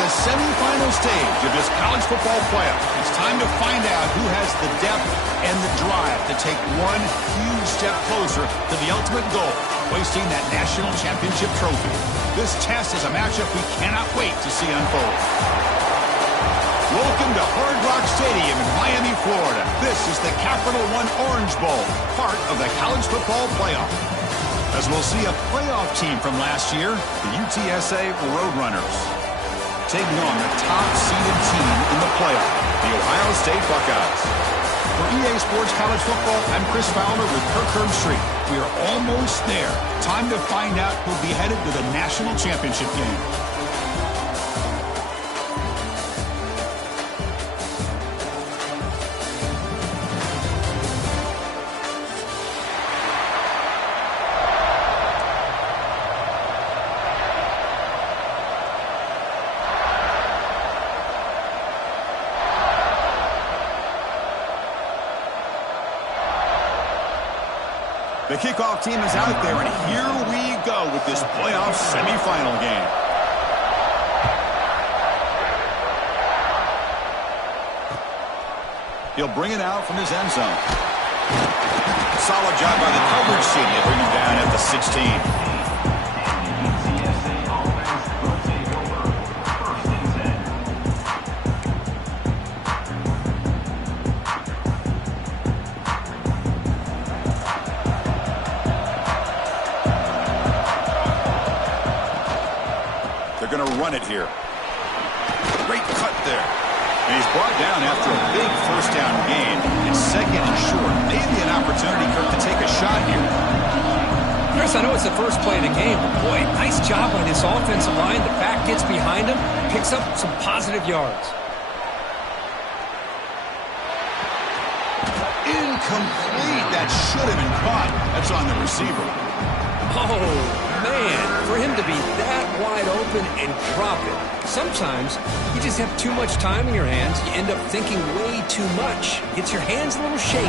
the semifinal stage of this college football playoff. It's time to find out who has the depth and the drive to take one huge step closer to the ultimate goal, hoisting that national championship trophy. This test is a matchup we cannot wait to see unfold. Welcome to Hard Rock Stadium in Miami, Florida. This is the Capital One Orange Bowl, part of the college football playoff. As we'll see a playoff team from last year, the UTSA Roadrunners, taking on the top-seeded team in the playoff, the Ohio State Buckeyes. For EA Sports College Football, I'm Chris Fowler with Kirk Herbstreit. We are almost there. Time to find out who'll be headed to the national championship game. The kickoff team is out there, and here we go with this playoff semifinal game. He'll bring it out from his end zone. Solid job by the coverage team to bring him down at the 16. Going to run it here. Great cut there. And he's brought down after a big first down gain. It's second and short. Maybe an opportunity, Kirk, to take a shot here. Chris, I know it's the first play of the game, but boy, nice job on this offensive line. The back gets behind him, picks up some positive yards. Incomplete. That should have been caught. That's on the receiver. Oh, man, for him to be that wide open and drop it. Sometimes you just have too much time in your hands. You end up thinking way too much. Gets your hands a little shaky.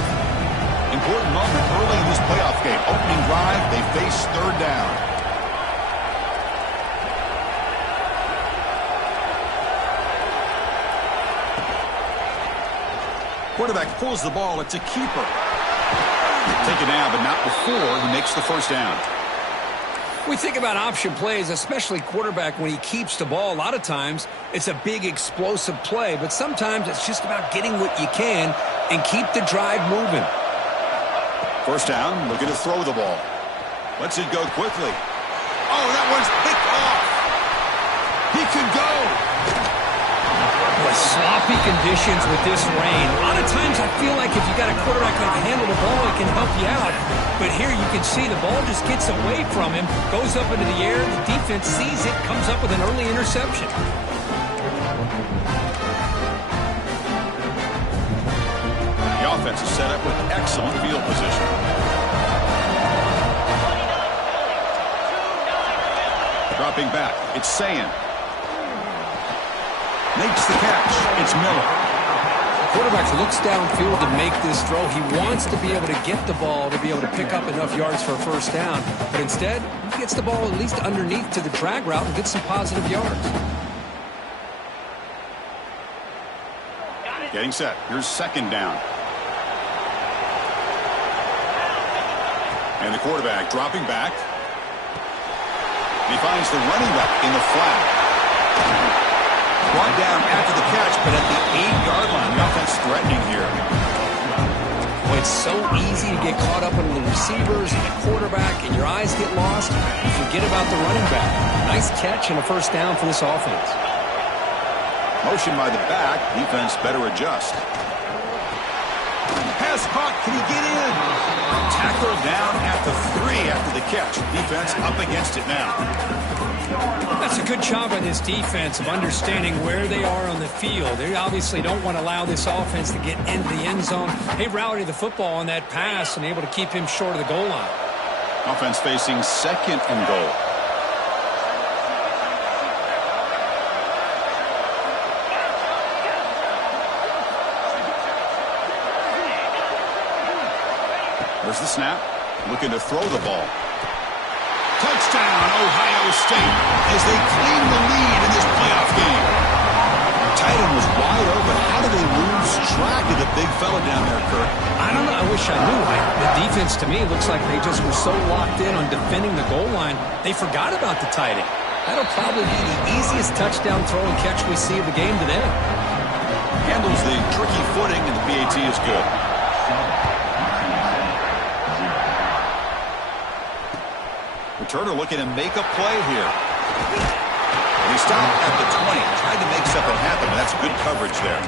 Important moment early in this playoff game. Opening drive, they face third down. Quarterback pulls the ball. It's a keeper. Take it down, but not before he makes the first down. We think about option plays, especially quarterback when he keeps the ball. A lot of times, it's a big explosive play, but sometimes it's just about getting what you can and keep the drive moving. First down, looking to throw the ball. Lets it go quickly. Oh, that one's picked off. He could go. Boy, sloppy conditions with this rain. A lot of times I feel like if you got a quarterback that can handle the ball, it can help you out. But here you can see the ball just gets away from him, goes up into the air, the defense sees it, comes up with an early interception. The offense is set up with excellent field position. Dropping back, it's Sayin. Makes the catch. It's Miller. Quarterback looks downfield to make this throw. He wants to be able to get the ball to be able to pick up enough yards for a first down. But instead, he gets the ball at least underneath to the drag route and gets some positive yards. Getting set. Here's second down. And the quarterback dropping back. He finds the running back in the flat. Brought down after the catch, but at the 8-yard line, the offense threatening here. Well, it's so easy to get caught up on the receivers and the quarterback, and your eyes get lost. You forget about the running back. Nice catch and a first down for this offense. Motion by the back. Defense better adjust. Pass caught. Can he get in? Tackle down at the 3 after the catch. Defense up against it now. That's a good job by this defense of understanding where they are on the field. They obviously don't want to allow this offense to get into the end zone. They routed the football on that pass and able to keep him short of the goal line. Offense facing second and goal. There's the snap. Looking to throw the ball. Touchdown, Ohio State, as they claim the lead in this playoff game. tight end was wide open. How do they lose track of the big fella down there, Kurt? I don't know. I wish I knew. The defense, to me, looks like they just were so locked in on defending the goal line, they forgot about the tight end. That'll probably be the easiest touchdown throw and catch we see of the game today. Handles the tricky footing, and the PAT is good. Returner looking to make a play here. He stopped at the 20, tried to make something happen. That's good coverage there.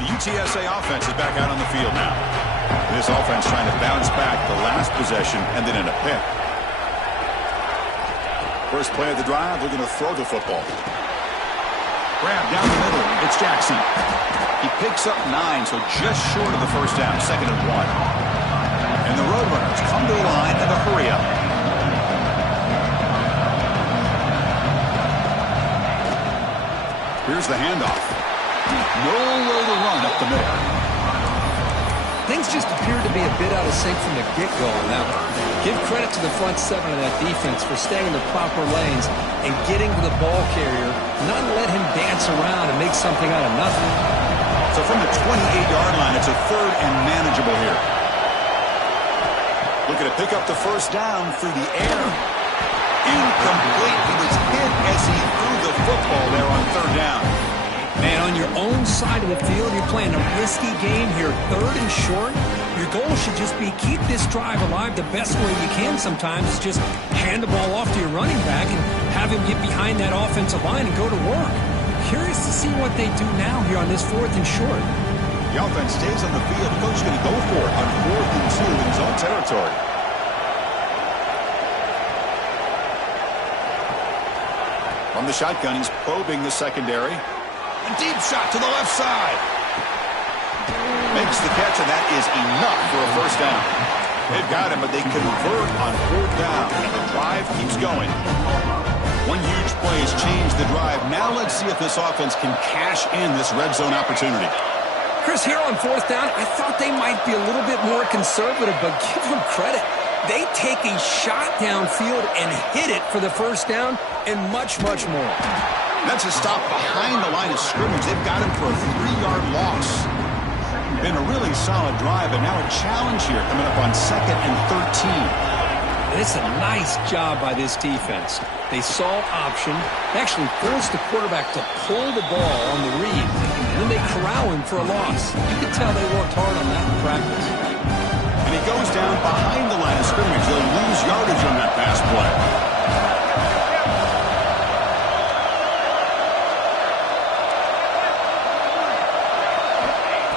The UTSA offense is back out on the field now. This offense trying to bounce back the last possession and then in a pick. First play of the drive, they're going to throw the football. Grab down the middle. It's Jackson. He picks up 9, so just short of the first down, 2nd and 1. And the Roadrunners come to the line in a hurry up. Here's the handoff. No way to run up the middle. Things just appeared to be a bit out of sync from the get-go on that one. Give credit to the front 7 of that defense for staying in the proper lanes and getting to the ball carrier, not let him dance around and make something out of nothing. So from the 28-yard line, it's a 3rd and manageable here. Looking to pick up the first down through the air. Incomplete. He was hit as he threw the football there on 3rd down. Man, on your own side of the field, you're playing a risky game here, 3rd and short. Your goal should just be keep this drive alive the best way you can sometimes. Just hand the ball off to your running back and have him get behind that offensive line and go to work. Curious to see what they do now here on this 4th and short. The offense stays on the field. The coach is going to go for it on 4th and 2 in his own territory. From the shotgun, he's probing the secondary. A deep shot to the left side. Makes the catch, and that is enough for a first down. They've got him, but they convert on 4th down, and the drive keeps going. One huge play has changed the drive. Now let's see if this offense can cash in this red zone opportunity. Chris, here on 4th down, I thought they might be a little bit more conservative, but give them credit. They take a shot downfield and hit it for the first down and much, much more. That's a stop behind the line of scrimmage. They've got him for a 3-yard loss. Been a really solid drive, and now a challenge here coming up on 2nd and 13. And it's a nice job by this defense. They saw option. They actually forced the quarterback to pull the ball on the read, and then they corral him for a loss. You can tell they worked hard on that in practice. And he goes down behind the line of scrimmage. They'll lose yardage on that pass play.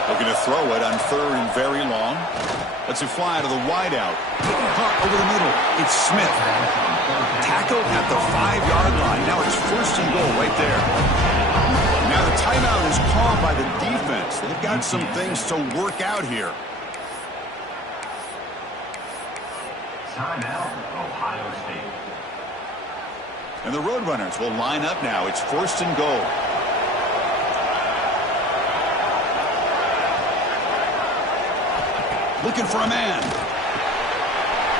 Looking to throw it on 3rd and very long. Lets it fly to the wideout. Caught over the middle. It's Smith. Tackled at the 5-yard line. Now it's 1st and goal right there. Now the timeout is called by the defense. They've got some things to work out here. Timeout, Ohio State. And the Roadrunners will line up now. It's 1st and goal. Looking for a man.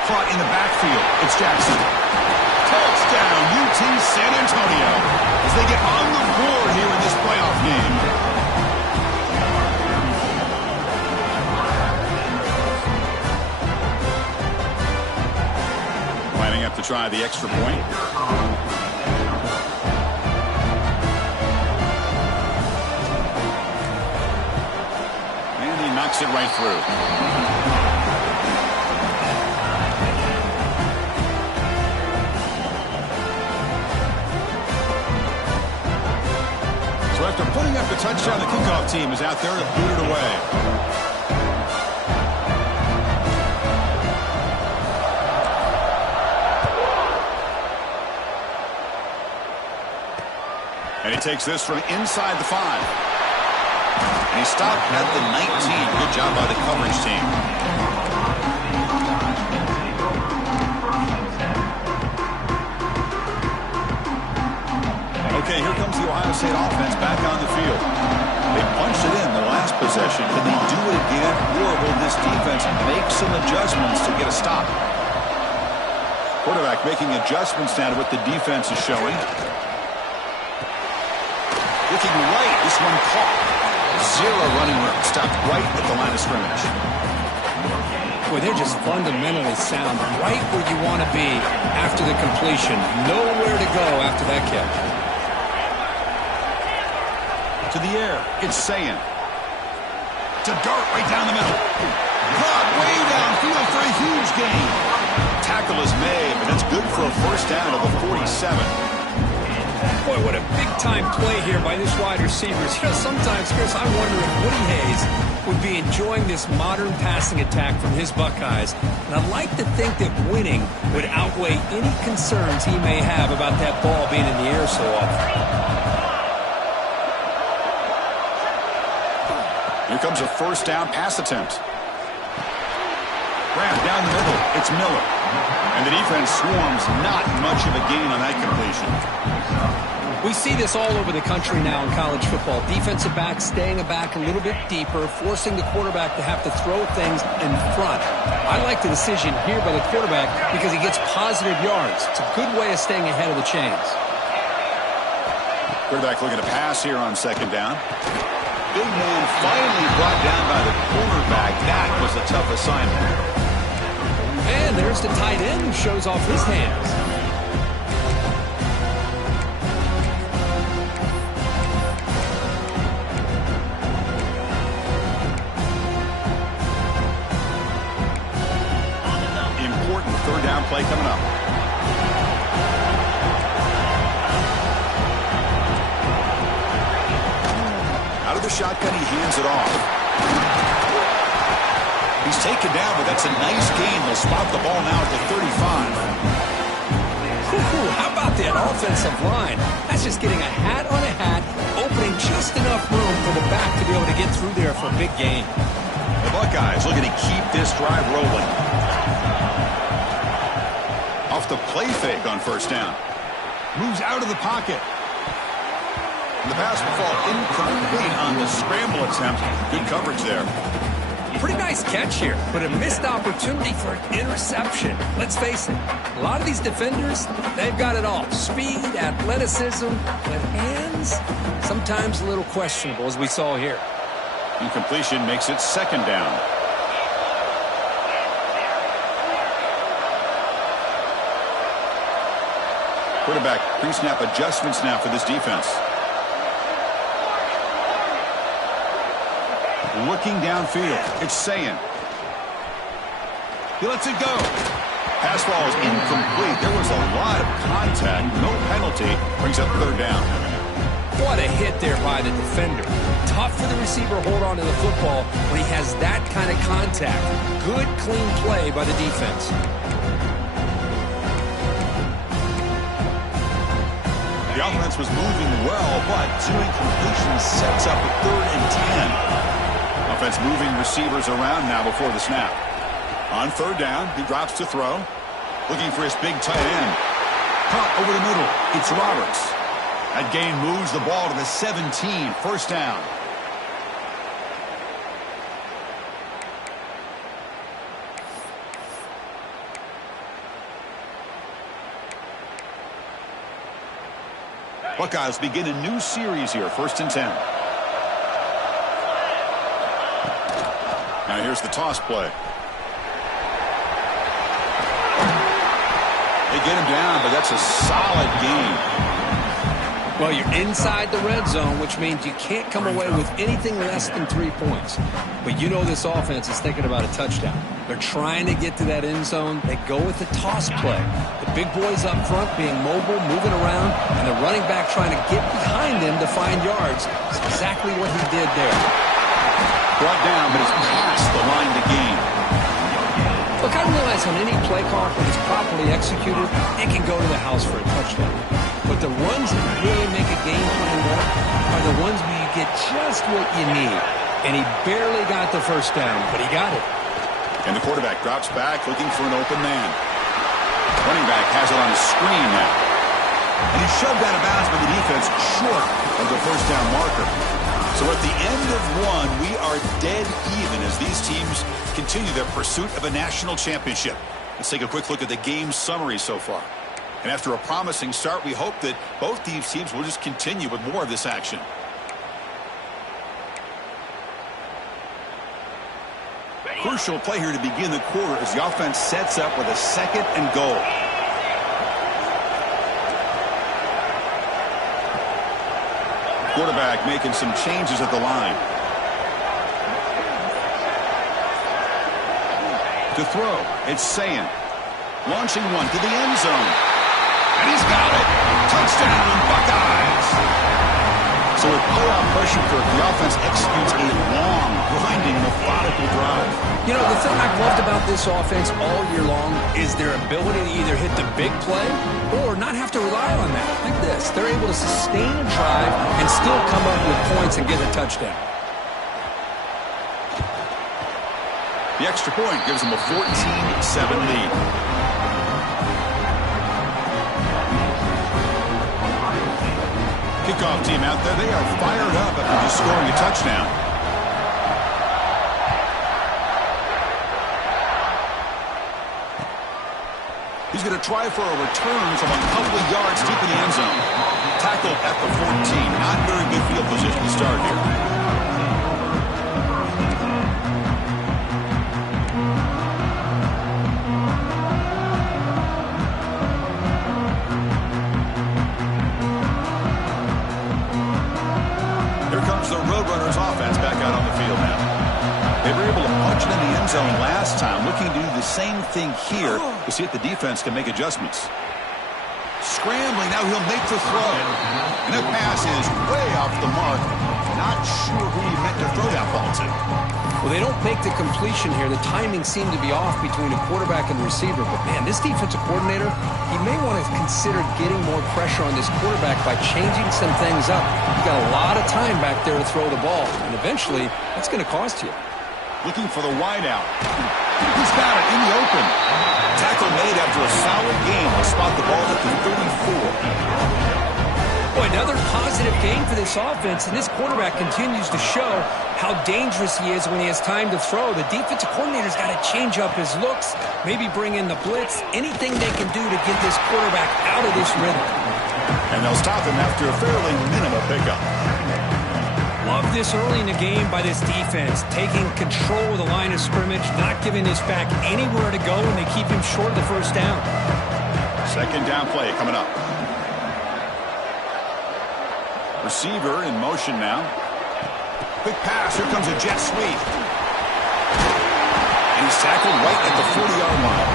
Caught in the backfield. It's Jackson. Touchdown, UT San Antonio, as they get on the board here in this playoff game. Lining up to try the extra point. And he knocks it right through. So after putting up the touchdown, the kickoff team is out there to boot it away. And he takes this from inside the 5. And he stopped at the 19. Good job by the coverage team. Okay, here comes the Ohio State offense back on the field. They punched it in the last possession. Can they do it again? Or will this defense make some adjustments to get a stop? Quarterback making adjustments now to what the defense is showing. Looking right. This one caught. Zero running room. Stopped right at the line of scrimmage. Boy, they're just fundamentally sound. Right where you want to be after the completion. Nowhere to go after that catch. To the air. It's Sayin. To dart right down the middle. Caught way downfield for a huge gain. Tackle is made, but that's good for a first down of the 47. Boy, what a big-time play here by this wide receiver. You know, sometimes, Chris, I wonder if Woody Hayes would be enjoying this modern passing attack from his Buckeyes. And I'd like to think that winning would outweigh any concerns he may have about that ball being in the air so often. Here comes a first down pass attempt. Graham down the middle. It's Miller. And the defense swarms. Not much of a gain on that completion. We see this all over the country now in college football. Defensive backs staying back a little bit deeper, forcing the quarterback to have to throw things in front. I like the decision here by the quarterback because he gets positive yards. It's a good way of staying ahead of the chains. Quarterback looking to pass here on second down. Big man finally brought down by the cornerback. That was a tough assignment. And there's the tight end who shows off his hands. Important third down play coming up. Out of the shotgun, he hands it off. He's taken down, but that's a nice gain. They'll spot the ball now at the 35. How about that offensive line? That's just getting a hat on a hat, opening just enough room for the back to be able to get through there for a big gain. The Buckeyes looking to keep this drive rolling. Off the play fake on first down. Moves out of the pocket. The pass will fall incomplete on the scramble attempt. Good coverage there. Pretty nice catch here, but a missed opportunity for an interception. Let's face it, a lot of these defenders, they've got it all. Speed, athleticism, but hands, sometimes a little questionable, as we saw here. Incompletion makes it second down. Quarterback pre-snap adjustments now for this defense. Looking downfield. It's Sayin. He lets it go. Pass ball is incomplete. There was a lot of contact. No penalty. Brings up third down. What a hit there by the defender. Tough for the receiver to hold on to the football when he has that kind of contact. Good, clean play by the defense. The offense was moving well, but two incompletions sets up a 3rd and 10. Offense moving receivers around now before the snap. On third down, he drops to throw. Looking for his big tight end. Caught over the middle. It's Roberts. That gain moves the ball to the 17. First down. Buckeyes begin a new series here. 1st and 10. Now here's the toss play. They get him down, but that's a solid gain. Well, you're inside the red zone, which means you can't come away with anything less than 3 points. But you know this offense is thinking about a touchdown. They're trying to get to that end zone. They go with the toss play. The big boys up front being mobile, moving around, and the running back trying to get behind them to find yards. It's exactly what he did there. Brought down, but it's past the line to gain. Look, I realize on any play call, when it's properly executed, it can go to the house for a touchdown. But the runs that really make a game plan work are the ones where you get just what you need. And he barely got the first down, but he got it. And the quarterback drops back, looking for an open man. Running back has it on a screen now. And he's shoved out of bounds by the defense short of the first down marker. So at the end of one, we are dead even as these teams continue their pursuit of a national championship. Let's take a quick look at the game summary so far. And after a promising start, we hope that both these teams will just continue with more of this action. Crucial play here to begin the quarter as the offense sets up with a 2nd and goal. Quarterback making some changes at the line. To throw, it's Sayin. Launching one to the end zone. And he's got it. Touchdown, Buckeyes. So with playoff pressure, the offense executes a long, grinding, methodical drive. You know, the thing I've loved about this offense all year long is their ability to either hit the big play or not have to rely on that. Like this. They're able to sustain a drive and still come up with points and get a touchdown. The extra point gives them a 14-7 lead. Kickoff team out there. They are fired up after just scoring a touchdown. He's going to try for a return from a couple of yards deep in the end zone. Tackled at the 14. Not very good field position to start here. The Roadrunners offense back out on the field now. They were able to punch it in the end zone last time, looking to do the same thing here to see if the defense can make adjustments. Scrambling, now he'll make the throw. And that pass is way off the mark. Not sure who he meant to throw that ball to. Well, they don't make the completion here. The timing seemed to be off between a quarterback and receiver. But, man, this defensive coordinator, he may want to consider getting more pressure on this quarterback by changing some things up. You got a lot of time back there to throw the ball. And eventually, that's going to cost you. Looking for the wideout. He's got it in the open. Tackle made after a solid game to spot the ball at the 34. Boy, another positive game for this offense, and this quarterback continues to show how dangerous he is when he has time to throw. The defensive coordinator's got to change up his looks, maybe bring in the blitz, anything they can do to get this quarterback out of this rhythm. And they'll stop him after a fairly minimal pickup. Love this early in the game by this defense, taking control of the line of scrimmage, not giving this back anywhere to go, and they keep him short of the first down. 2nd down play coming up. Receiver in motion now. Quick pass. Here comes a jet sweep. And he's tackled right at the 40-yard line.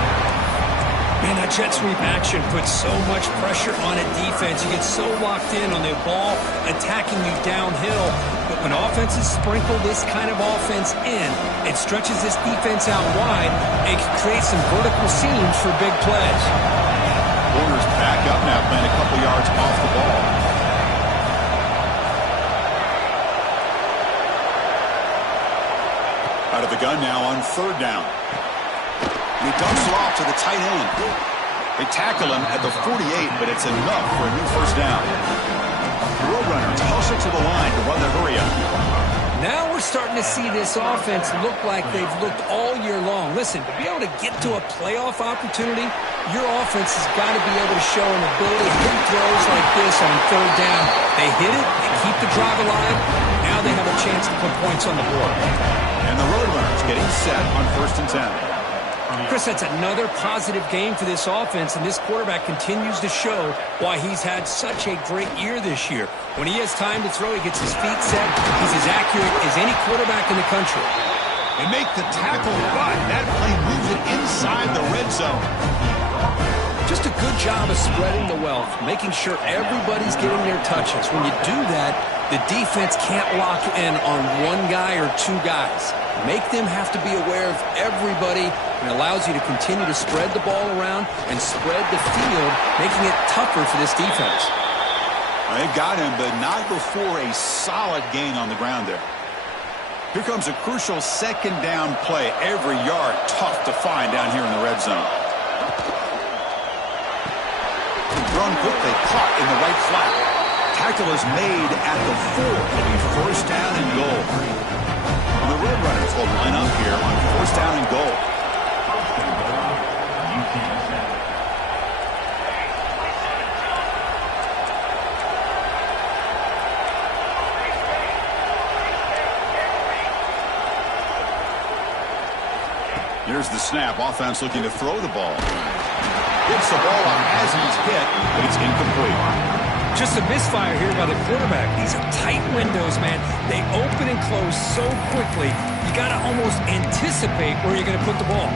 Man, that jet sweep action puts so much pressure on a defense. You get so locked in on the ball attacking you downhill. But when offenses sprinkle this kind of offense in, it stretches this defense out wide and can create some vertical seams for big plays. Warner's back up now, playing a couple yards off the ball. Out of the gun now on 3rd down. And he dumps it off to the tight end. They tackle him at the 48, but it's enough for a new first down. The Roadrunners hustle to the line to run the hurry up. Now we're starting to see this offense look like they've looked all year long. Listen, to be able to get to a playoff opportunity, your offense has got to be able to show an ability to hit throws like this on 3rd down. They hit it, they keep the drive alive. Now they have a chance to put points on the board. And the Roadrunners getting set on 1st and 10. Chris, that's another positive game for this offense, and this quarterback continues to show why he's had such a great year this year. When he has time to throw, he gets his feet set. He's as accurate as any quarterback in the country. They make the tackle, but that play moves it inside the red zone. Just a good job of spreading the wealth, making sure everybody's getting their touches. When you do that, the defense can't lock in on one guy or two guys. Make them have to be aware of everybody, and allows you to continue to spread the ball around and spread the field, making it tougher for this defense. They've got him, but not before a solid gain on the ground there. Here comes a crucial 2nd down play. Every yard tough to find down here in the red zone. Thrown quickly, caught in the right flat. Tackle is made at the 4. It'll be 1st down and goal. And the Roadrunners will line up here on 1st down and goal. Here's the snap. Offense looking to throw the ball. Gets the ball up as he's hit, but it's incomplete. Just a misfire here by the quarterback. These are tight windows, man. They open and close so quickly, you got to almost anticipate where you're going to put the ball.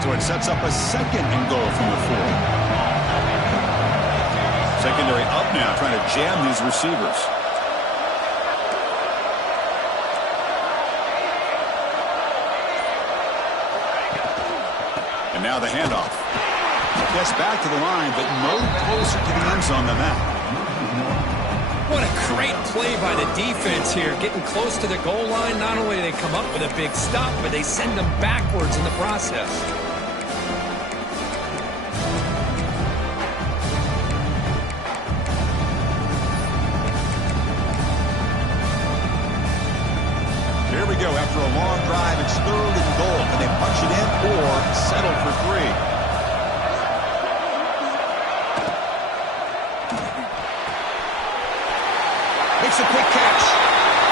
So it sets up a 2nd and goal from the 4. Secondary up now, trying to jam these receivers. And now the handoff. Gets back to the line, but no closer to the end zone than that. What a great play by the defense here. Getting close to the goal line, not only do they come up with a big stop, but they send them backwards in the process. Here we go. After a long drive, it's 3rd and goal. Can they punch it in or settle for 3? Makes a quick catch.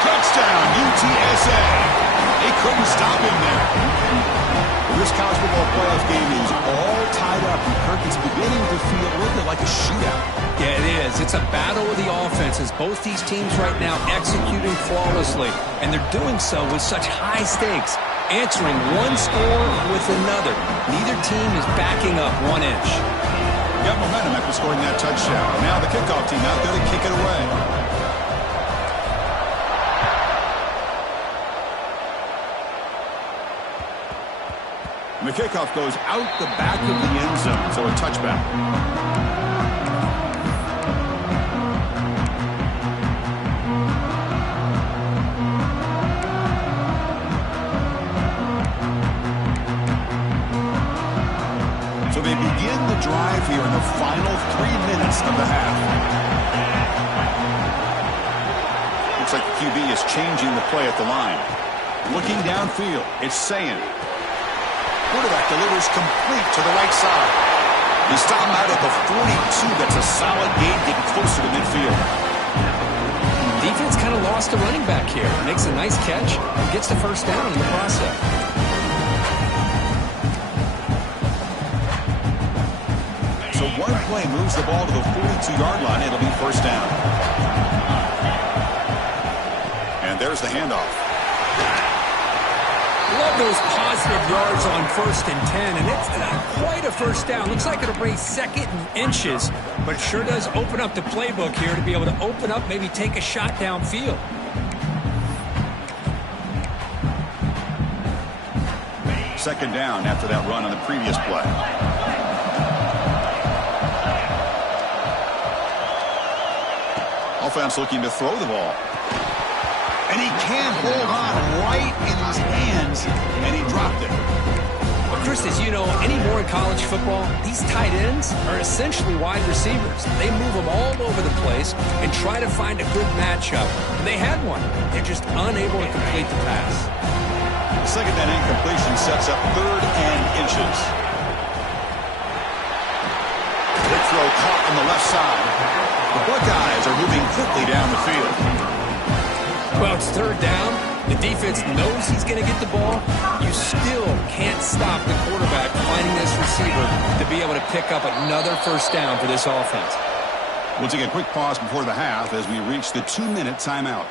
Touchdown, UTSA. They couldn't stop him there. This college football playoff game is all tied up, and Kirk, it's beginning to feel a little bit like a shootout. Yeah, it is. It's a battle of the offenses. Both these teams right now executing flawlessly, and they're doing so with such high stakes, answering one score with another. Neither team is backing up 1 inch. Got momentum after scoring that touchdown. Now the kickoff team out there to kick it away. And the kickoff goes out the back of the end zone, so a touchback. So they begin the drive here in the final 3 minutes of the half. Looks like the QB is changing the play at the line. Looking downfield, it's Sayin. Quarterback delivers complete to the right side. He stopped him out at the 42. That's a solid gain, getting closer to midfield. Defense kind of lost a running back here. Makes a nice catch and gets the first down in the process. So one play moves the ball to the 42-yard line. It'll be first down. And there's the handoff. Love those positive yards on 1st and 10, and it's not quite a first down. Looks like it'll bring 2nd and inches, but it sure does open up the playbook here to be able to open up, maybe take a shot downfield. Second down after that run on the previous play. Offense looking to throw the ball. And he can't hold on right in his hands, and he dropped it. Well, Chris, as you know, anymore in college football, these tight ends are essentially wide receivers. They move them all over the place and try to find a good matchup. And they had one. They're just unable to complete the pass. Second down incompletion sets up 3rd and inches. Quick throw caught on the left side. The Buckeyes are moving quickly down the field. Well, it's 3rd down. The defense knows he's going to get the ball. You still can't stop the quarterback finding this receiver to be able to pick up another first down for this offense. We'll take a quick pause before the half as we reach the 2-minute timeout.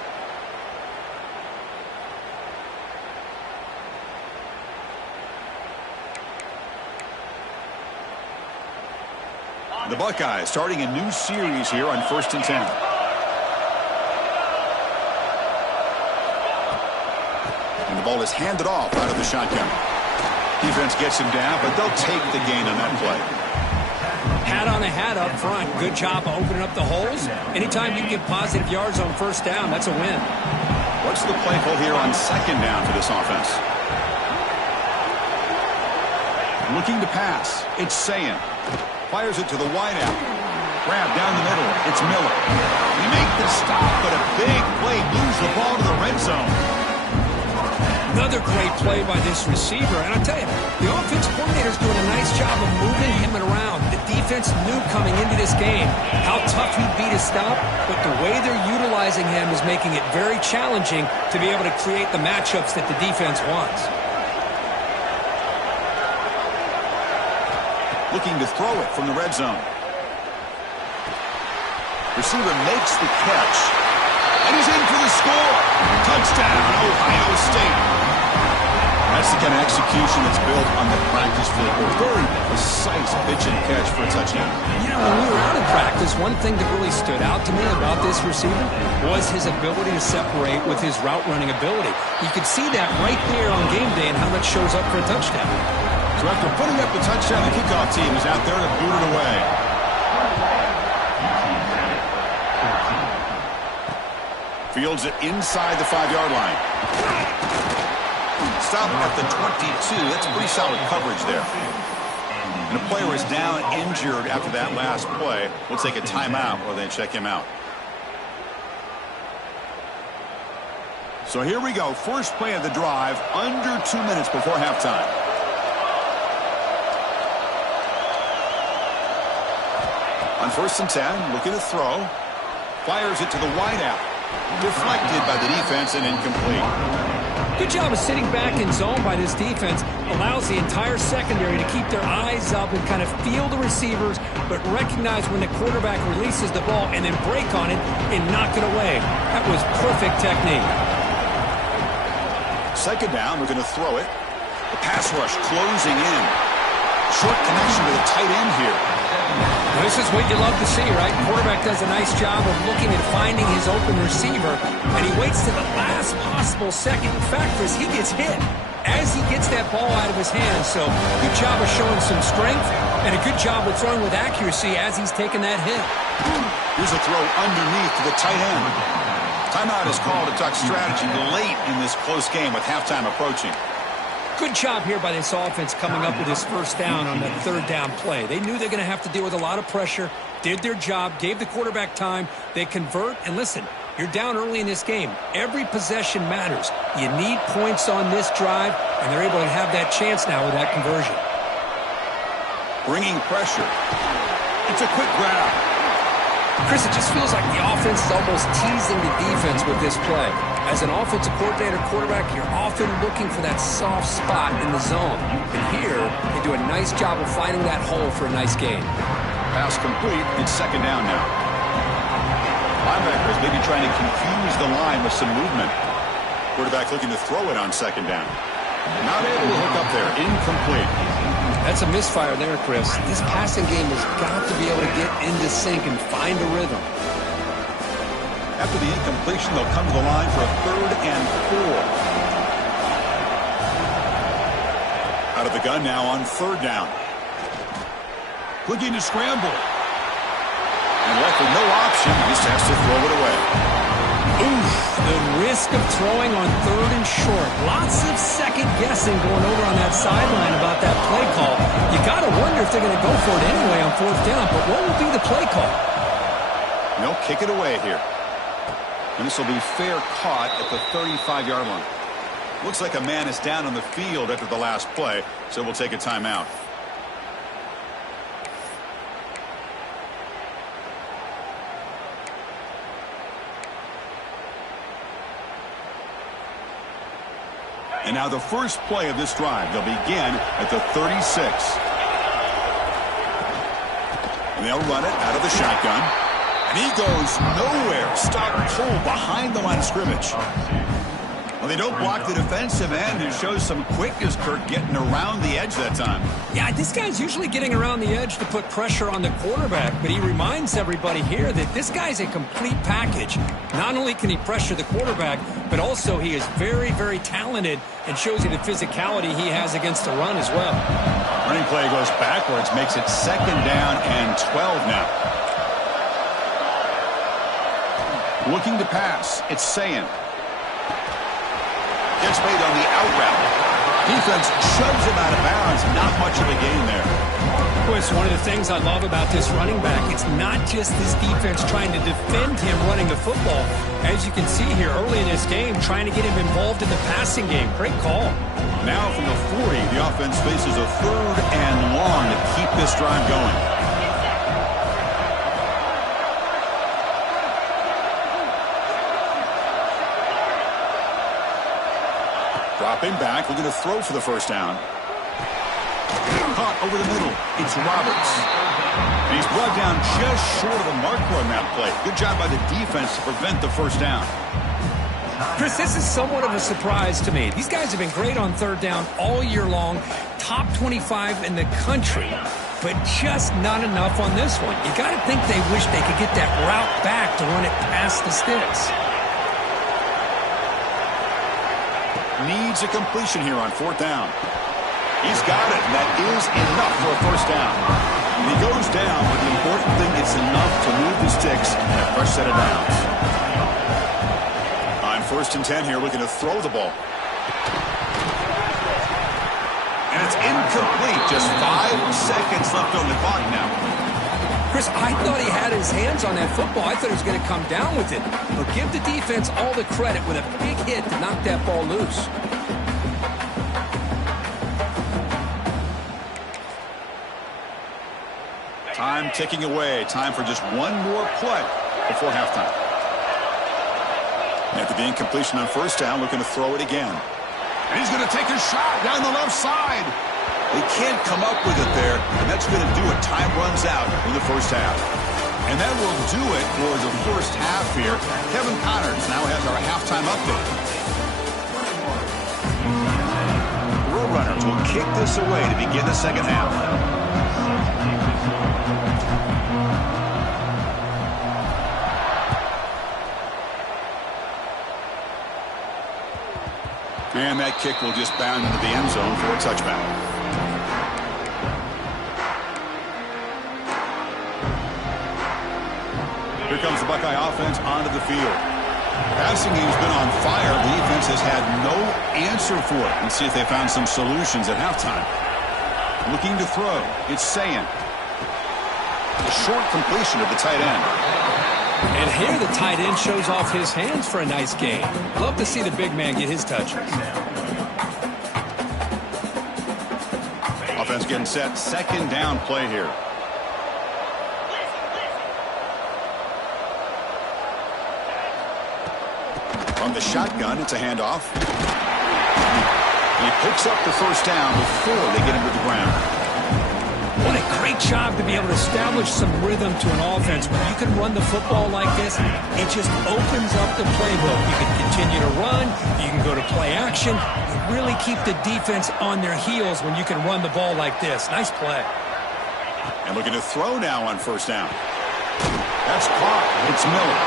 The Buckeyes starting a new series here on 1st and 10. And the ball is handed off out of the shotgun. Defense gets him down, but they'll take the gain on that play. Hat on a hat up front. Good job of opening up the holes. Anytime you get positive yards on 1st down, that's a win. What's the play call here on 2nd down for this offense? Looking to pass. It's Sayin. Fires it to the wideout. Grab down the middle. It's Miller. They make the stop, but a big play moves the ball to the red zone. Another great play by this receiver. And I tell you, the offense coordinator's doing a nice job of moving him around. The defense knew coming into this game how tough he'd be to stop, but the way they're utilizing him is making it very challenging to be able to create the matchups that the defense wants. Looking to throw it from the red zone. Receiver makes the catch. And he's in for the score. Touchdown, Ohio State. That's the kind of execution that's built on the practice field. A very precise pitch and catch for a touchdown. You know, when we were out of practice, one thing that really stood out to me about this receiver was his ability to separate with his route running ability. You could see that right there on game day and how that shows up for a touchdown. So after putting up the touchdown, the kickoff team is out there to boot it away. Fields it inside the 5-yard line. Stop at the 22. That's pretty solid coverage there. And a player is down injured after that last play. We'll take a timeout while they check him out. So here we go. First play of the drive, under 2 minutes before halftime. On 1st and 10, looking to throw. Fires it to the wideout. Deflected by the defense and incomplete. Good job of sitting back in zone by this defense. Allows the entire secondary to keep their eyes up and kind of feel the receivers, but recognize when the quarterback releases the ball and then break on it and knock it away. That was perfect technique. 2nd down, we're going to throw it. The pass rush closing in. Short connection to the tight end here. This is what you love to see, right? Quarterback does a nice job of looking at finding his open receiver, and he waits to the last possible second. In fact, Chris, he gets hit as he gets that ball out of his hands. So good job of showing some strength and a good job of throwing with accuracy as he's taking that hit. Here's a throw underneath to the tight end. Timeout is called to talk strategy late in this close game with halftime approaching. Good job here by this offense coming up with this 1st down on that 3rd down play. They knew they're going to have to deal with a lot of pressure, did their job, gave the quarterback time. They convert, and listen, you're down early in this game. Every possession matters. You need points on this drive, and they're able to have that chance now with that conversion. Bringing pressure. It's a quick grab. Chris, it just feels like the offense is almost teasing the defense with this play. As an offensive coordinator quarterback, you're often looking for that soft spot in the zone. And here, they do a nice job of finding that hole for a nice gain. Pass complete. It's 2nd down now. Linebackers maybe trying to confuse the line with some movement. Quarterback looking to throw it on 2nd down. Not able to hook up there. Incomplete. That's a misfire there, Chris. This passing game has got to be able to get into sync and find a rhythm. After the incompletion, they'll come to the line for a 3rd and 4. Out of the gun now on 3rd down. Looking to scramble. And left with no option, he just has to throw it away. Oof, the risk of throwing on 3rd and short. Lots of second guessing going over on that sideline about that play call. You got to wonder if they're going to go for it anyway on 4th down, but what will be the play call? No, kick it away here. And this will be fair caught at the 35-yard line. Looks like a man is down on the field after the last play, so we'll take a timeout. And now the first play of this drive. They'll begin at the 36. And they'll run it out of the shotgun. And he goes nowhere. Stop cold behind the line of scrimmage. Well, they don't block the defensive end. It shows some quickness, Kirk, getting around the edge that time. Yeah, this guy's usually getting around the edge to put pressure on the quarterback, but he reminds everybody here that this guy's a complete package. Not only can he pressure the quarterback, but also he is very, very talented and shows you the physicality he has against the run as well. Running play goes backwards, makes it 2nd down and 12 now. Looking to pass, it's Sayin. Gets made on the out route. Defense shoves him out of bounds. Not much of a gain there. It's one of the things I love about this running back. It's not just this defense trying to defend him running the football. As you can see here early in this game, trying to get him involved in the passing game. Great call. Now from the 40, the offense faces a 3rd and long to keep this drive going. Dropping back, looking to throw for the first down. Caught over the middle. It's Roberts. And he's brought down just short of the marker on that play. Good job by the defense to prevent the first down. Chris, this is somewhat of a surprise to me. These guys have been great on 3rd down all year long. Top 25 in the country. But just not enough on this one. You got to think they wish they could get that route back to run it past the sticks. Needs a completion here on 4th down. He's got it, and that is enough for a first down. And he goes down, but the important thing is enough to move the sticks and a fresh set of downs. On 1st and 10 here, looking to throw the ball. And it's incomplete. Just 5 seconds left on the clock now. Chris, I thought he had his hands on that football. I thought he was going to come down with it. But give the defense all the credit with a big hit to knock that ball loose. Time ticking away. Time for just one more play before halftime. After the incompletion on 1st down, looking to throw it again. And he's going to take a shot down the left side. They can't come up with it there, and that's going to do it. Time runs out in the first half. And that will do it for the first half here. Kevin Connors now has our halftime update. Roadrunners will kick this away to begin the second half. And that kick will just bound into the end zone for a touchback. Here comes the Buckeye offense onto the field. Passing game's been on fire. The defense has had no answer for it. Let's see if they found some solutions at halftime. Looking to throw. It's Sayin. A short completion of the tight end. And here the tight end shows off his hands for a nice gain. Love to see the big man get his touches. Offense getting set. 2nd down play here. From the shotgun, it's a handoff. He picks up the first down before they get him to the ground. What a great job to be able to establish some rhythm to an offense. When you can run the football like this, it just opens up the playbook. You can continue to run. You can go to play action. You really keep the defense on their heels when you can run the ball like this. Nice play. And looking to throw now on 1st down. That's caught. It's Miller.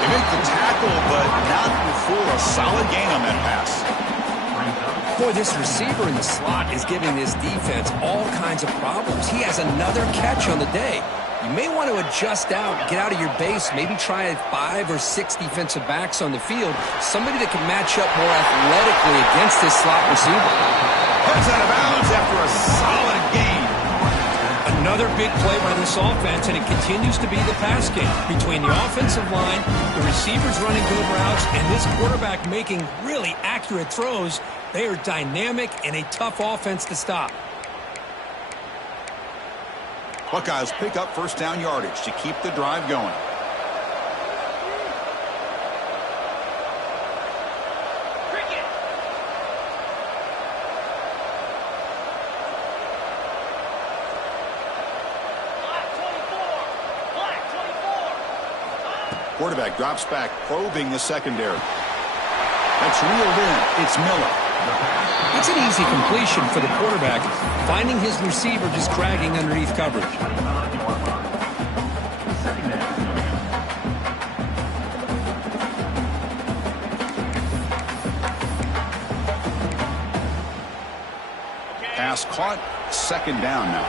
They make the tackle, but not before a solid gain on that pass. Boy, this receiver in the slot is giving this defense all kinds of problems. He has another catch on the day. You may want to adjust out, get out of your base, maybe try 5 or 6 defensive backs on the field, somebody that can match up more athletically against this slot receiver. Heads out of bounds after a solid gain. Another big play by this offense, and it continues to be the pass game between the offensive line, the receivers running good routes, and this quarterback making really accurate throws. They are dynamic and a tough offense to stop. Buckeyes pick up first down yardage to keep the drive going. Quarterback drops back, probing the secondary. That's reeled in. It's Miller. It's an easy completion for the quarterback, finding his receiver just dragging underneath coverage. Pass caught. 2nd down now.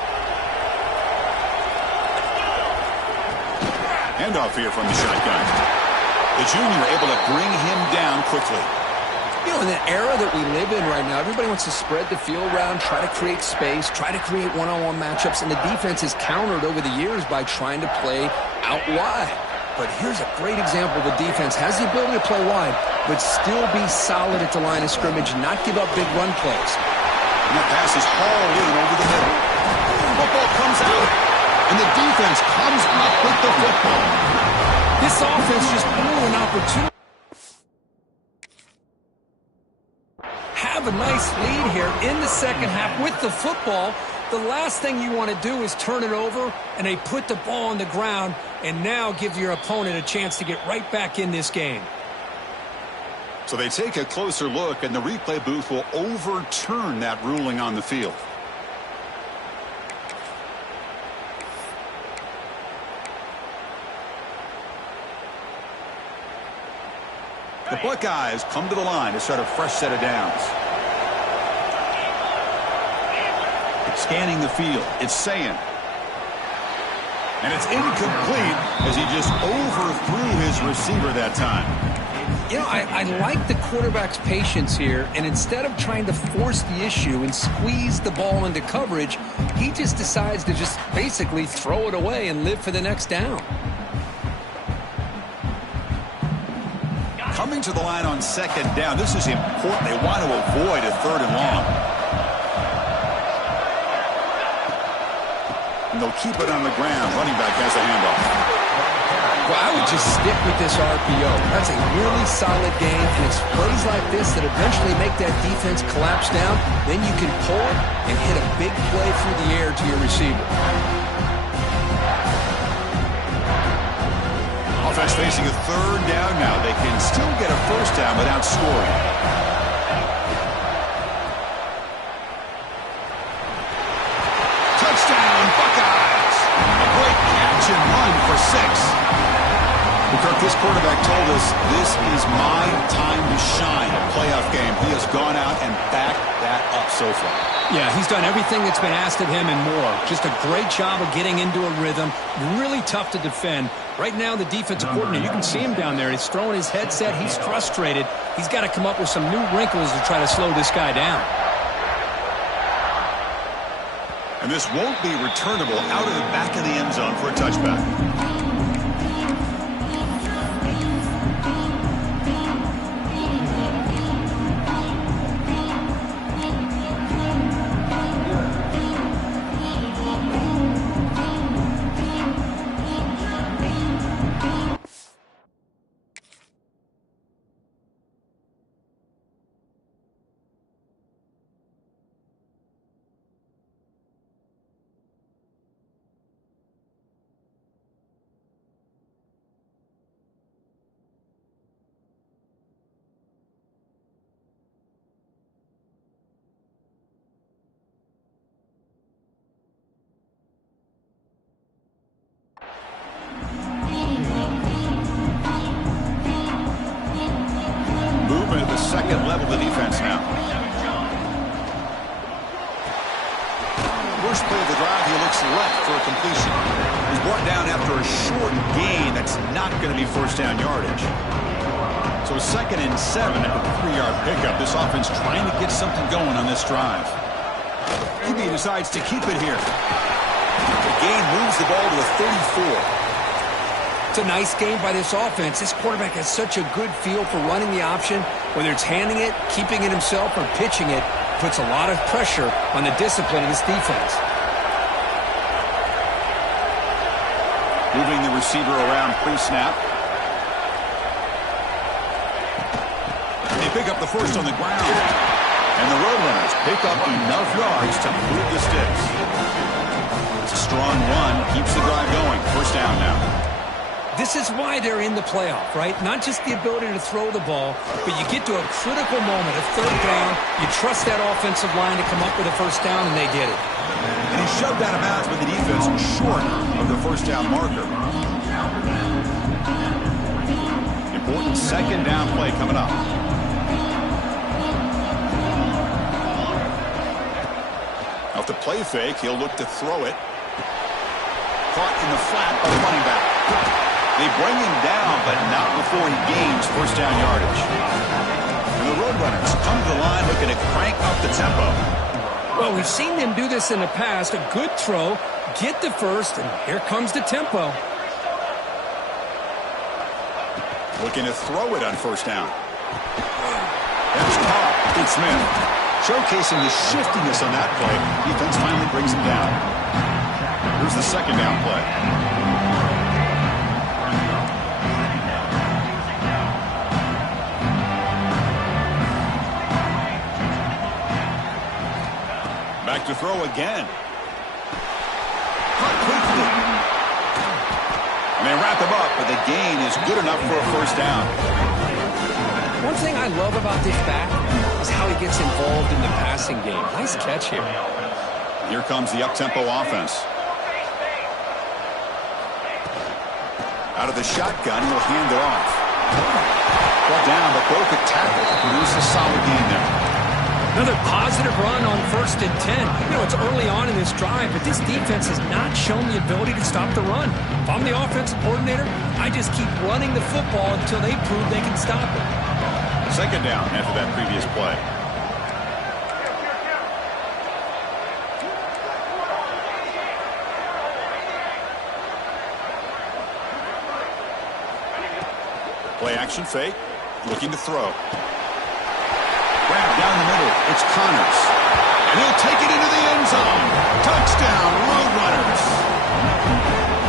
Handoff here from the shotgun. The junior able to bring him down quickly. You know, in the era that we live in right now, everybody wants to spread the field around, try to create space, try to create one-on-one matchups, and the defense is countered over the years by trying to play out wide. But here's a great example. The defense has the ability to play wide, but still be solid at the line of scrimmage, not give up big run plays. And that pass is hauled in over the middle. Football comes out, and the defense comes up with the football. This offense just blew an opportunity. Have a nice lead here in the second half with the football. The last thing you want to do is turn it over, and they put the ball on the ground and now give your opponent a chance to get right back in this game. So they take a closer look, and the replay booth will overturn that ruling on the field. The Buckeyes come to the line to start a fresh set of downs. Scanning the field, it's Sayin. And it's incomplete as he just overthrew his receiver that time. You know, I like the quarterback's patience here, and instead of trying to force the issue and squeeze the ball into coverage, he just decides to just basically throw it away and live for the next down. Coming to the line on second down, this is important. They want to avoid a third and long. And they'll keep it on the ground. Running back has a handoff. Well, I would just stick with this RPO. That's a really solid game, and it's plays like this that eventually make that defense collapse down. Then you can pull it and hit a big play through the air to your receiver. Offense facing a third down now. They can still get a first down without scoring. Touchdown, Buckeyes! A great catch and run for 6. Kirk, this quarterback told us this is my time to shine. A playoff game. He has gone out and backed that up so far. Yeah, he's done everything that's been asked of him and more. Just a great job of getting into a rhythm. Really tough to defend. Right now, the defensive coordinator, you can see him down there. He's throwing his headset. He's frustrated. He's got to come up with some new wrinkles to try to slow this guy down. And this won't be returnable out of the back of the end zone for a touchback. Second level of the defense now. First play of the drive, he looks left for a completion. He's brought down after a short gain. That's not going to be first down yardage. So 2nd and 7 at the 3-yard pickup. This offense trying to get something going on this drive. Maybe he decides to keep it here. The gain moves the ball to the 34. It's a nice game by this offense. This quarterback has such a good feel for running the option. Whether it's handing it, keeping it himself, or pitching it, puts a lot of pressure on the discipline of this defense. Moving the receiver around pre-snap. They pick up the first on the ground. And the Roadrunners pick up enough yards to move the sticks. It's a strong run. Keeps the drive going. First down now. This is why they're in the playoff, right? Not just the ability to throw the ball, but you get to a critical moment, a third down. You trust that offensive line to come up with a first down, and they did it. And he shoved out of bounds with the defense short of the first down marker. Important second down play coming up. Off the play fake, he'll look to throw it. Caught in the flat by the running back. They bring him down, but not before he gains first down yardage. And the Roadrunners come to the line looking to crank up the tempo. Well, we've seen them do this in the past. A good throw, get the first, and here comes the tempo. Looking to throw it on first down. That's caught. It's Smith. Showcasing the shiftiness on that play. Defense finally brings him down. Here's the second down play. Back to throw again. Caught quickly. And they wrap him up, but the gain is good enough for a first down. One thing I love about this back is how he gets involved in the passing game. Nice catch here. Here comes the up-tempo offense. Out of the shotgun, he'll hand it off. Brought down, but broke a tackle. Produce a solid gain there. Another positive run on 1st and 10. You know, it's early on in this drive, but this defense has not shown the ability to stop the run. If I'm the offensive coordinator, I just keep running the football until they prove they can stop it. Second down after that previous play. Play action fake. Looking to throw. Grab down the middle. It's Connors. And he'll take it into the end zone. Touchdown, Roadrunners.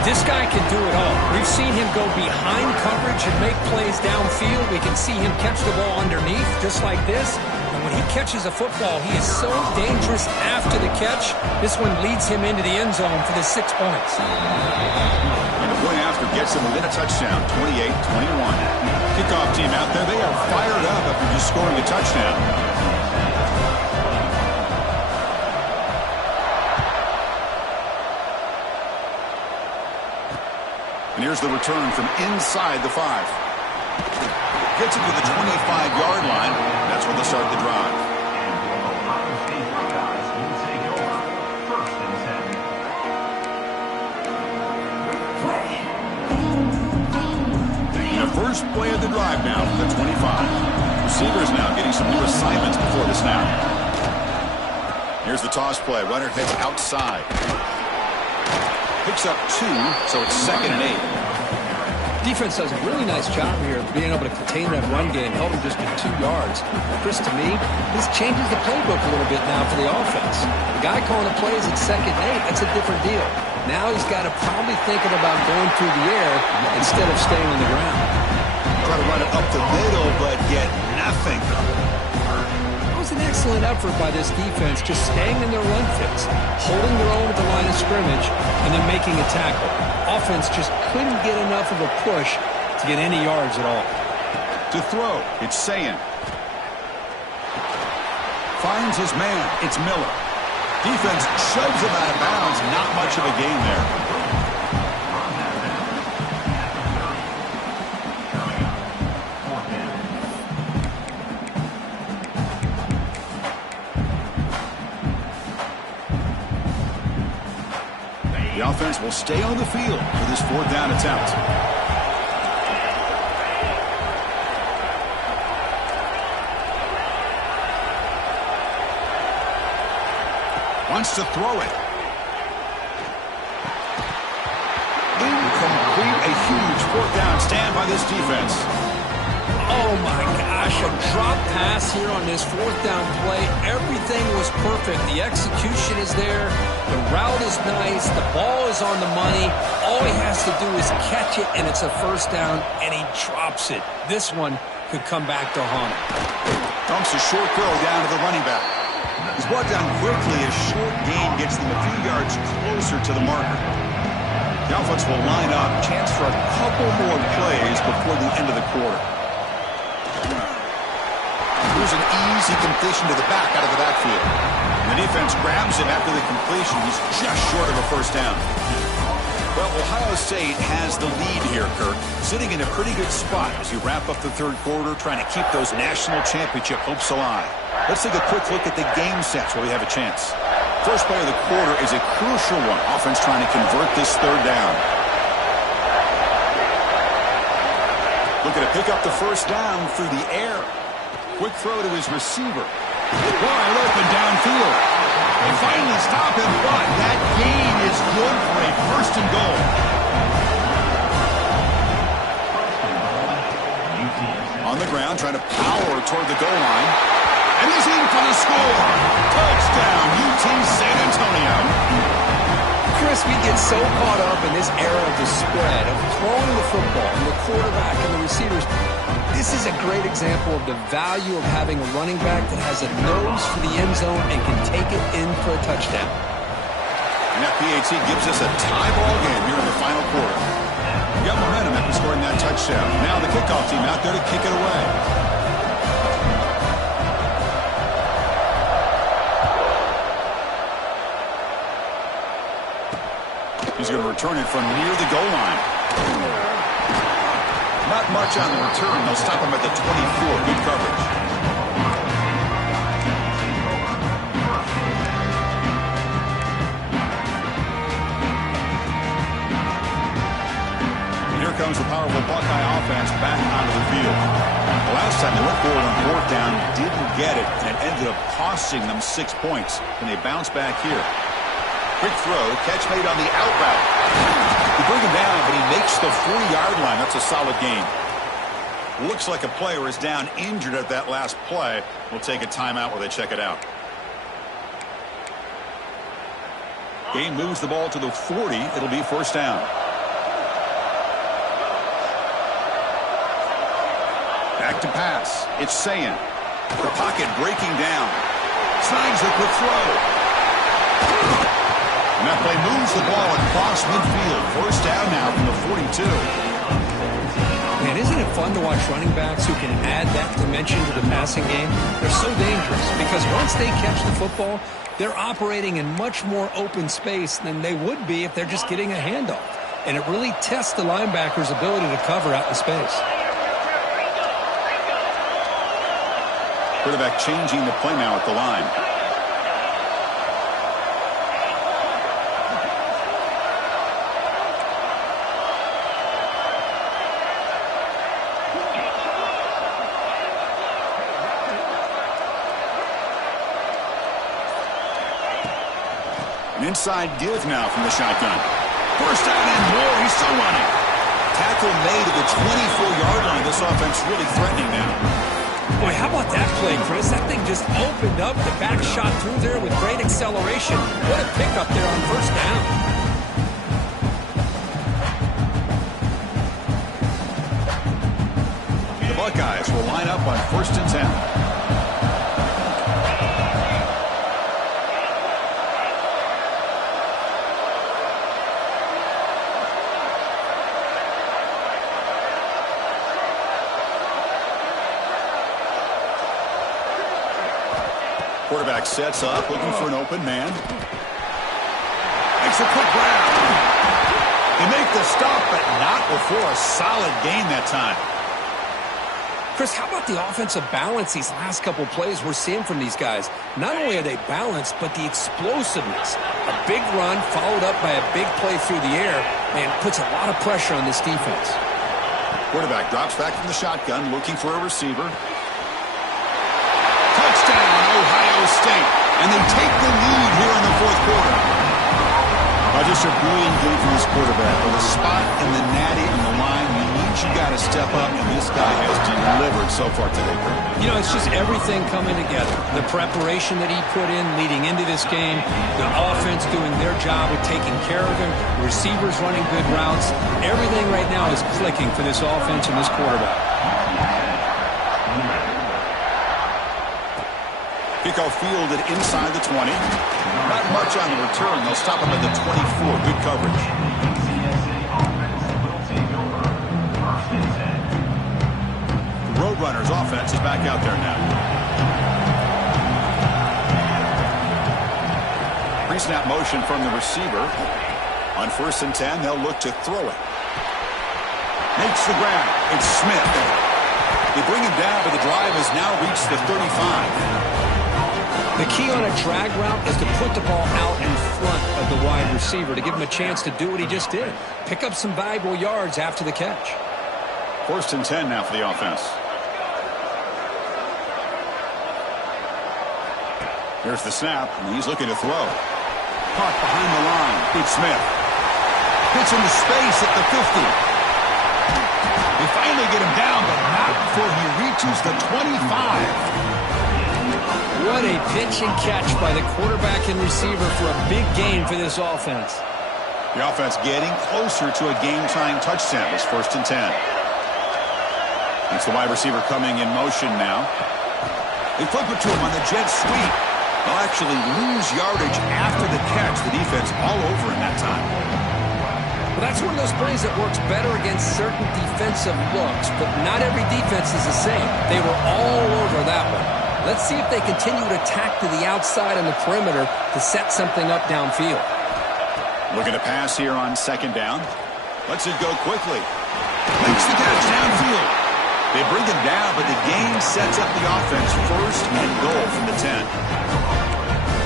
This guy can do it all. We've seen him go behind coverage and make plays downfield. We can see him catch the ball underneath, just like this. And when he catches a football, he is so dangerous after the catch. This one leads him into the end zone for the 6 points. And the point after gets him within a touchdown, 28-21. Kickoff team out there, they are fired up after just scoring a touchdown. And here's the return from inside the 5. Gets it to the 25-yard line. That's where they'll start the drive. First play of the drive now from the 25. Receivers now getting some new assignments before the snap. Here's the toss play. Runner heads outside. Picks up 2, so it's 2nd and 8. Defense does a really nice job here of being able to contain that run game, held him just to 2 yards. Chris, to me, this changes the playbook a little bit now for the offense. The guy calling the plays at 2nd and 8, that's a different deal. Now he's got to probably thinking about going through the air instead of staying on the ground. Try to run it up the middle, but get nothing. That was an excellent effort by this defense, just staying in their run fits, holding their own at the line of scrimmage, and then making a tackle. Offense just couldn't get enough of a push to get any yards at all. To throw, it's Sayin. Finds his man, it's Miller. Defense shoves him out of bounds, not much of a gain there. The offense will stay on the field for this 4th down attempt. Wants to throw it. Incomplete. A huge 4th down stand by this defense. Oh my gosh, a drop pass here on this 4th down play. Everything was perfect. The execution is there. The route is nice. The ball is on the money. All he has to do is catch it, and it's a 1st down, and he drops it. This one could come back to haunt him. Dumps a short throw down to the running back. He's brought down quickly. A short gain gets them a few yards closer to the marker. The offense will line up. Chance for a couple more plays before the end of the quarter. Here's an easy completion to the back out of the backfield. And the defense grabs him after the completion. He's just short of a 1st down. Well, Ohio State has the lead here, Kirk. Sitting in a pretty good spot as you wrap up the 3rd quarter, trying to keep those national championship hopes alive. Let's take a quick look at the game sets where we have a chance. First play of the quarter is a crucial one. Offense trying to convert this 3rd down. Looking to pick up the 1st down through the air. Quick throw to his receiver. Wide open downfield. They finally stop him, but that gain is good for a first and goal. On the ground, trying to power toward the goal line. And he's in for the score. Touchdown, UT San Antonio. Chris, we get so caught up in this era of the spread, of throwing the football, and the quarterback and the receivers. This is a great example of the value of having a running back that has a nose for the end zone and can take it in for a touchdown. And that PAT gives us a tie ball game here in the final quarter. We got momentum after scoring that touchdown. Now the kickoff team out there to kick it away. He's going to return it from near the goal line. Not much on the return. They'll stop him at the 24. Good coverage. And here comes the powerful Buckeye offense back onto the field. The last time they went forward on fourth down, didn't get it, and it ended up costing them 6 points. And they bounce back here. Quick throw, catch made on the out route. They bring him down, but he makes the 40-yard line. That's a solid gain. Looks like a player is down injured at that last play. We'll take a timeout while they check it out. Game moves the ball to the 40. It'll be first down. Back to pass. It's Sayan. The pocket breaking down. Snags the quick throw. And that play moves the ball across midfield. First down now from the 42. Man, isn't it fun to watch running backs who can add that dimension to the passing game? They're so dangerous because once they catch the football, they're operating in much more open space than they would be if they're just getting a handoff. And it really tests the linebacker's ability to cover out in space. Quarterback changing the play now at the line. An inside give now from the shotgun. First down and more. He's still running. Tackle made at the 24-yard line. This offense really threatening now. Boy, how about that play, Chris? That thing just opened up. The back shot through there with great acceleration. What a pickup there on first down. The Buckeyes will line up on first and 10. Quarterback sets up, looking for an open man. Makes a quick grab. They make the stop, but not before a solid gain that time. Chris, how about the offensive balance these last couple plays we're seeing from these guys? Not only are they balanced, but the explosiveness. A big run followed up by a big play through the air, and puts a lot of pressure on this defense. Quarterback drops back from the shotgun, looking for a receiver. Touchdown, Ohio State. And they take the lead here in the fourth quarter. Just a brilliant game from this quarterback. With a spot in the natty on the line, he means you got to step up, and this guy has delivered so far today. You know, it's just everything coming together. The preparation that he put in leading into this game, the offense doing their job of taking care of him, receivers running good routes. Everything right now is clicking for this offense and this quarterback. Kickoff fielded inside the 20. Not much on the return. They'll stop him at the 24. Good coverage. The Roadrunners offense is back out there now. Pre-snap motion from the receiver. On first and 10, they'll look to throw it. Makes the grab. It's Smith. They bring him down, but the drive has now reached the 35. The key on a drag route is to put the ball out in front of the wide receiver to give him a chance to do what he just did. Pick up some valuable yards after the catch. First and 10 now for the offense. Here's the snap, and he's looking to throw. Caught behind the line. It's Smith. Hits into space at the 50. They finally get him down, but not before he reaches the 25. What a pitch and catch by the quarterback and receiver for a big gain for this offense. The offense getting closer to a game-tying touchdown. It's 1st and 10. That's the wide receiver coming in motion now. They flip it to him on the jet sweep. They'll actually lose yardage after the catch. The defense all over in that time. Well, that's one of those plays that works better against certain defensive looks, but not every defense is the same. They were all over that one. Let's see if they continue to tack to the outside on the perimeter to set something up downfield. Looking to pass here on 2nd down. Lets it go quickly. Makes the catch downfield. They bring him down, but the game sets up the offense 1st and goal from the 10.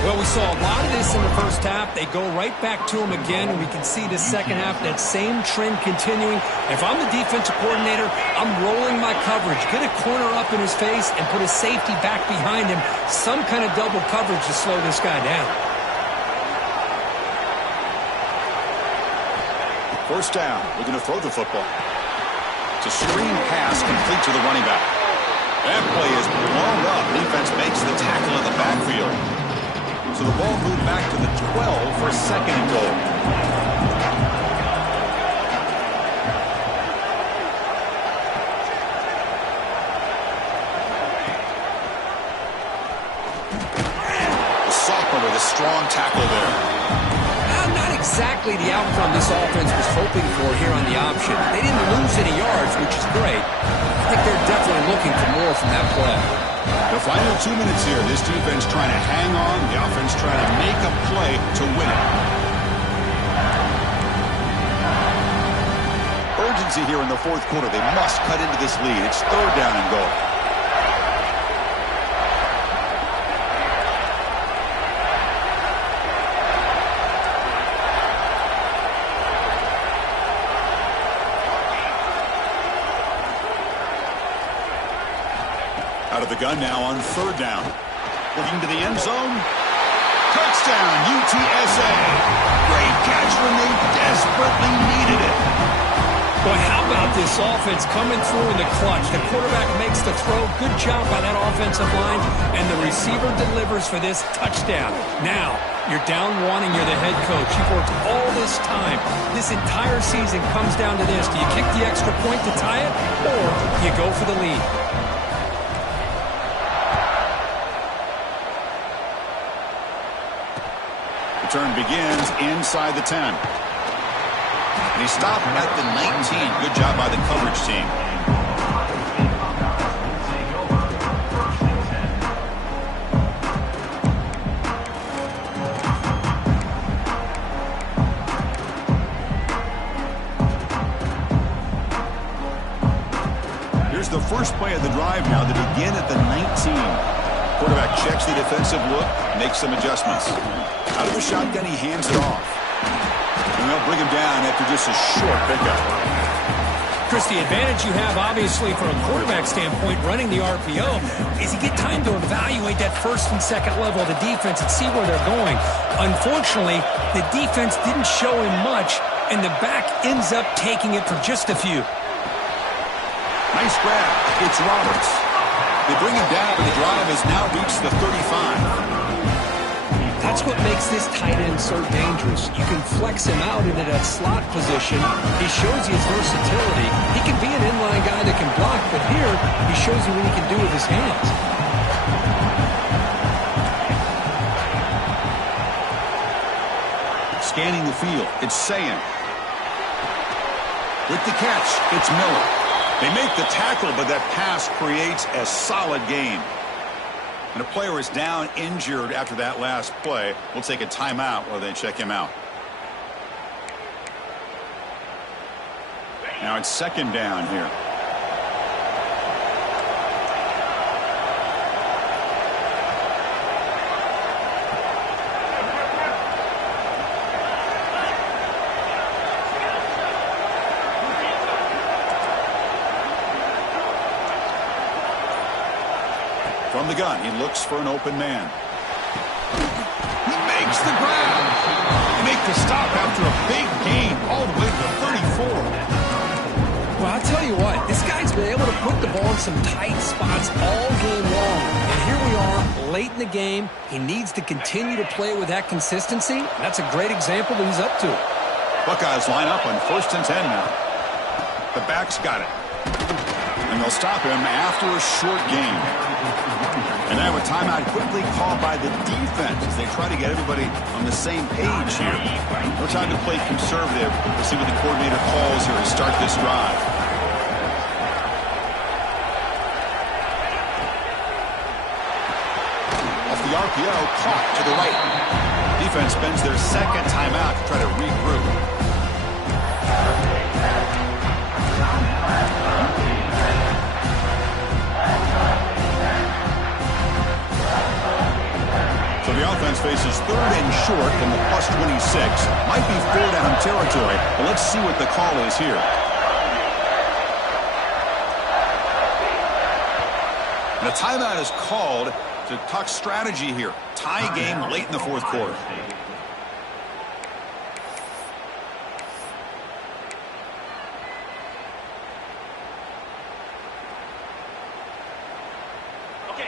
Well, we saw a lot of this in the first half. They go right back to him again, and we can see the second half, that same trend continuing. If I'm the defensive coordinator, I'm rolling my coverage. Get a corner up in his face and put a safety back behind him. Some kind of double coverage to slow this guy down. 1st down. Looking to throw the football. It's a screen pass complete to the running back. That play is blown up. Defense makes the tackle in the backfield. So the ball moved back to the 12 for 2nd and goal. The sophomore with a strong tackle there. Not exactly the outcome this offense was hoping for here on the option. They didn't lose any yards, which is great. I think they're definitely looking for more from that play. The final 2 minutes here, this defense trying to hang on, the offense trying to make a play to win it. Urgency here in the 4th quarter. They must cut into this lead. It's 3rd down and goal. Out of the gun now on 3rd down. Looking to the end zone. Touchdown, UTSA. Great catch when they desperately needed it. Boy, how about this offense coming through in the clutch? The quarterback makes the throw. Good job by that offensive line. And the receiver delivers for this touchdown. Now, you're down one and you're the head coach. You've worked all this time. This entire season comes down to this. Do you kick the extra point to tie it, or do you go for the lead? Turn begins inside the 10. And he stopped at the 19. Good job by the coverage team. Here's the first play of the drive now to begin at the 19. Quarterback checks the defensive look, makes some adjustments. Out of the shotgun, he hands it off. And they'll bring him down after just a short pickup. Chris, the advantage you have, obviously, from a quarterback standpoint, running the RPO, is you get time to evaluate that 1st and 2nd level of the defense and see where they're going. Unfortunately, the defense didn't show him much, and the back ends up taking it for just a few. Nice grab. It's Roberts. They bring him down, but the drive has now reached the 35. That's what makes this tight end so dangerous. You can flex him out into that slot position. He shows you his versatility. He can be an inline guy that can block, but here he shows you what he can do with his hands. Scanning the field, it's Sayan. With the catch, it's Miller. They make the tackle, but that pass creates a solid gain. And a player is down injured after that last play. We'll take a timeout while they check him out. Now it's 2nd down here. From the gun, he looks for an open man. to stop after a big gain all the way to the 34. Well, I'll tell you what, this guy's been able to put the ball in some tight spots all game long. And here we are, late in the game. He needs to continue to play with that consistency. That's a great example that he's up to. Buckeyes line up on 1st and 10 now. The back's got it. And they'll stop him after a short gain. And now a timeout quickly called by the defense as they try to get everybody on the same page here. No time to play conservative. We'll see what the coordinator calls here to start this drive. Off the RPO, caught to the right. Defense spends their second timeout to try to regroup. So the offense faces 3rd and short from the +26. Might be 4-down territory, but let's see what the call is here. And a timeout is called to talk strategy here. Tie game late in the 4th quarter.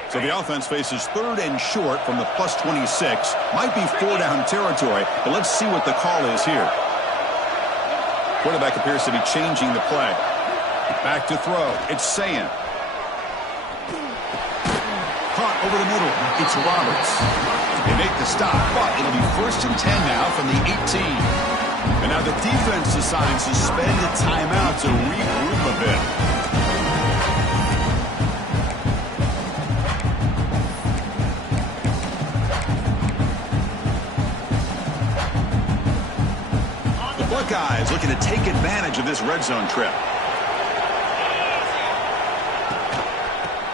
So the offense faces 3rd and short from the +26. Might be 4-down territory, but let's see what the call is here. Quarterback appears to be changing the play. Back to throw. It's Sayin. Caught over the middle. It's Roberts. They make the stop, but it'll be 1st and 10 now from the 18. And now the defense decides to spend a timeout to regroup a bit. Buckeyes looking to take advantage of this red zone trip.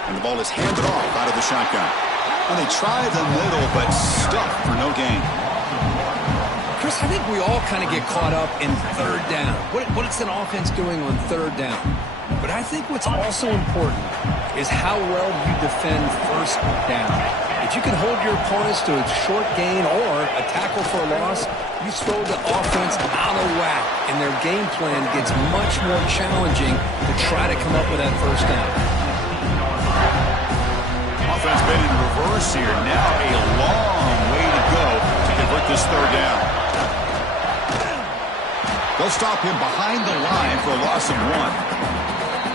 And the ball is handed off out of the shotgun. And they tried the middle, but stuffed for no gain. Chris, I think we all kind of get caught up in 3rd down. What's an offense doing on 3rd down? But I think what's also important is how well you defend 1st down. If you can hold your opponents to a short gain or a tackle for a loss, you throw the offense out of whack, and their game plan gets much more challenging to try to come up with that 1st down. Offense been in reverse here. Now a long way to go to convert this 3rd down. They'll stop him behind the line for a loss of 1.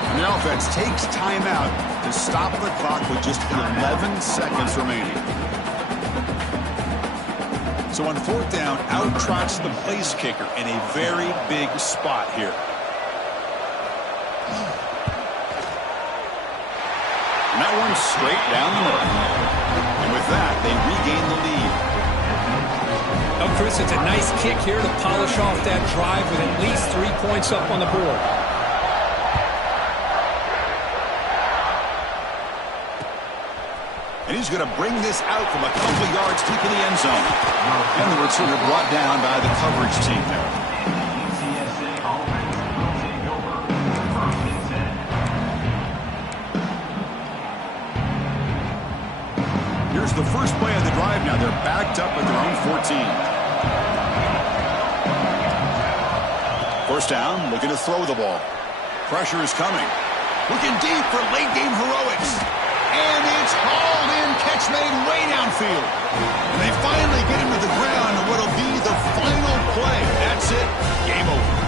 And the offense takes timeout to stop the clock with just 11 seconds remaining. So on 4th down, out trots the place kicker in a very big spot here. And that one's straight down the middle. And with that, they regain the lead. Oh, Chris, it's a nice kick here to polish off that drive with at least 3 points up on the board. And he's going to bring this out from a couple yards deep in the end zone. And the returner brought down by the coverage team there. Here's the first play of the drive now. They're backed up at their own 14. 1st down, looking to throw the ball. Pressure is coming. Looking deep for late game heroics. And it's hauled in, catch made way downfield. And they finally get him to the ground in what'll be the final play. That's it. Game over.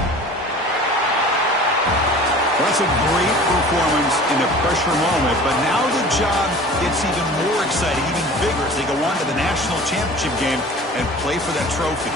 Well, that's a great performance in a pressure moment, but now the job gets even more exciting, even bigger as they go on to the national championship game and play for that trophy.